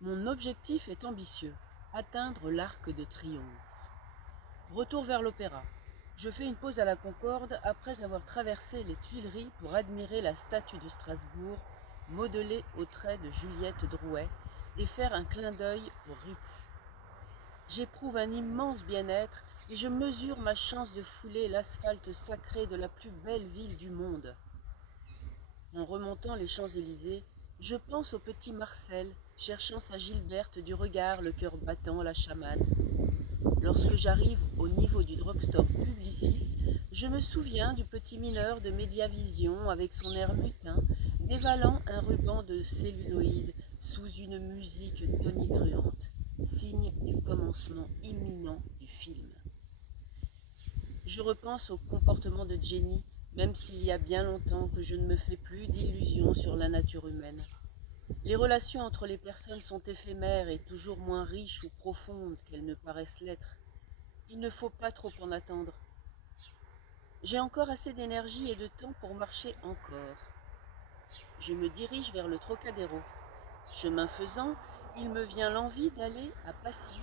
Mon objectif est ambitieux, atteindre l'Arc de Triomphe. Retour vers l'Opéra. Je fais une pause à la Concorde après avoir traversé les Tuileries pour admirer la statue de Strasbourg, modelée au trait de Juliette Drouet, et faire un clin d'œil au Ritz. J'éprouve un immense bien-être et je mesure ma chance de fouler l'asphalte sacré de la plus belle ville du monde. En remontant les Champs-Élysées, je pense au petit Marcel, cherchant sa Gilberte du regard, le cœur battant, la chamade. Lorsque j'arrive au niveau du drugstore Publicis, je me souviens du petit mineur de Médiavision avec son air mutin, dévalant un ruban de celluloïd sous une musique tonitruante, signe du commencement imminent du film. Je repense au comportement de Jenny, même s'il y a bien longtemps que je ne me fais plus d'illusions sur la nature humaine. Les relations entre les personnes sont éphémères et toujours moins riches ou profondes qu'elles ne paraissent l'être. Il ne faut pas trop en attendre. J'ai encore assez d'énergie et de temps pour marcher encore. Je me dirige vers le Trocadéro. Chemin faisant, il me vient l'envie d'aller à Passy.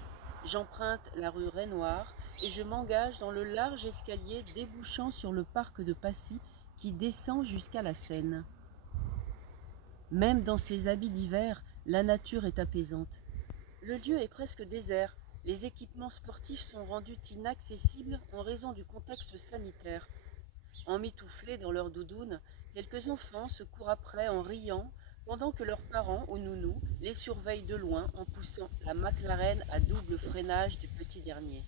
J'emprunte la rue Raynouard et je m'engage dans le large escalier débouchant sur le parc de Passy qui descend jusqu'à la Seine. Même dans ses habits d'hiver, la nature est apaisante. Le lieu est presque désert. Les équipements sportifs sont rendus inaccessibles en raison du contexte sanitaire. Emmitouflés dans leurs doudounes, quelques enfants se courent après en riant, pendant que leurs parents ou nounous les surveillent de loin en poussant la McLaren à double freinage du petit dernier.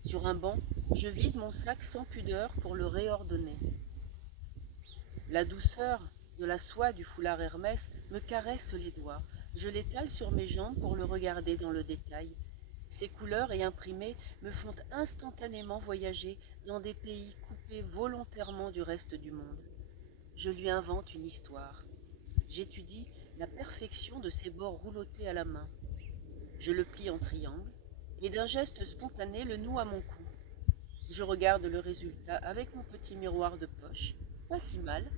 Sur un banc, je vide mon sac sans pudeur pour le réordonner. La douceur de la soie du foulard Hermès me caresse les doigts. Je l'étale sur mes jambes pour le regarder dans le détail. Ses couleurs et imprimées me font instantanément voyager dans des pays coupés volontairement du reste du monde. Je lui invente une histoire. J'étudie la perfection de ses bords roulotés à la main. Je le plie en triangle et d'un geste spontané le noue à mon cou. Je regarde le résultat avec mon petit miroir de poche. Pas si mal.